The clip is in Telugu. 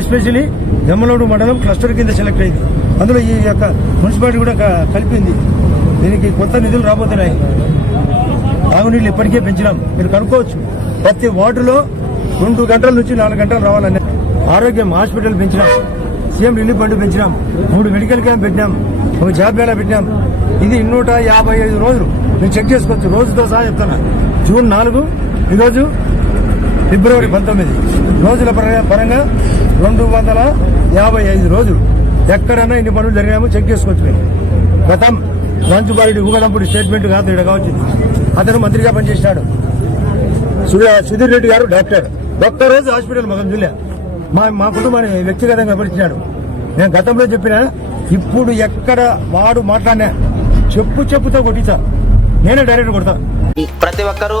ఎస్పెషలీ ఎమ్మలోడు మండలం క్లస్టర్ కింద సెలెక్ట్ అయింది. అందులో ఈ యొక్క మున్సిపాలిటీ కూడా కలిపింది. దీనికి కొత్త నిధులు రాబోతున్నాయి. తాగునీళ్ళు ఇప్పటికే పెంచినాం. మీరు కనుక్కోవచ్చు. ప్రతి వార్డులో రెండు గంటల నుంచి నాలుగు గంటలు రావాలని ఆరోగ్యం హాస్పిటల్ పెంచినాం. సీఎం రిలీఫ్ ఫండ్ పెంచినాం. మూడు మెడికల్ క్యాంప్ పెట్టినాం. ఒక జాబ్ మేళా పెట్టినాం. ఇది నూట యాభై ఐదు రోజులు. మీరు చెక్ చేసుకోవచ్చు. రోజుతో సహా చెప్తున్నా. జూన్ నాలుగు ఈరోజు ఫిబ్రవరి పంతొమ్మిది. రోజుల పరంగా రెండు వందల యాభై ఐదు రోజులు ఎక్కడన్నా ఇన్ని పనులు జరిగామో చెక్ చేసుకోవచ్చు మేము గతం మంచుబారెడ్డి ఊగదంపుడి స్టేట్మెంట్ కాదు ఇక్కడ కావచ్చు అతను మంత్రిగా పనిచేసినాడు సుధీర్ సుధీర్ రెడ్డి గారు డాక్టర్. ఒక్క రోజు హాస్పిటల్ మగం జిల్లా మా మా కుటుంబాన్ని వ్యక్తిగతంగా పరిచినాడు. నేను గతంలో చెప్పిన ఇప్పుడు ఎక్కడ వాడు మాట్లాడినా చెప్పు చెప్పుతో కొట్టించా నేనే డైరెక్ట్ కొడతా. ప్రతి ఒక్కరూ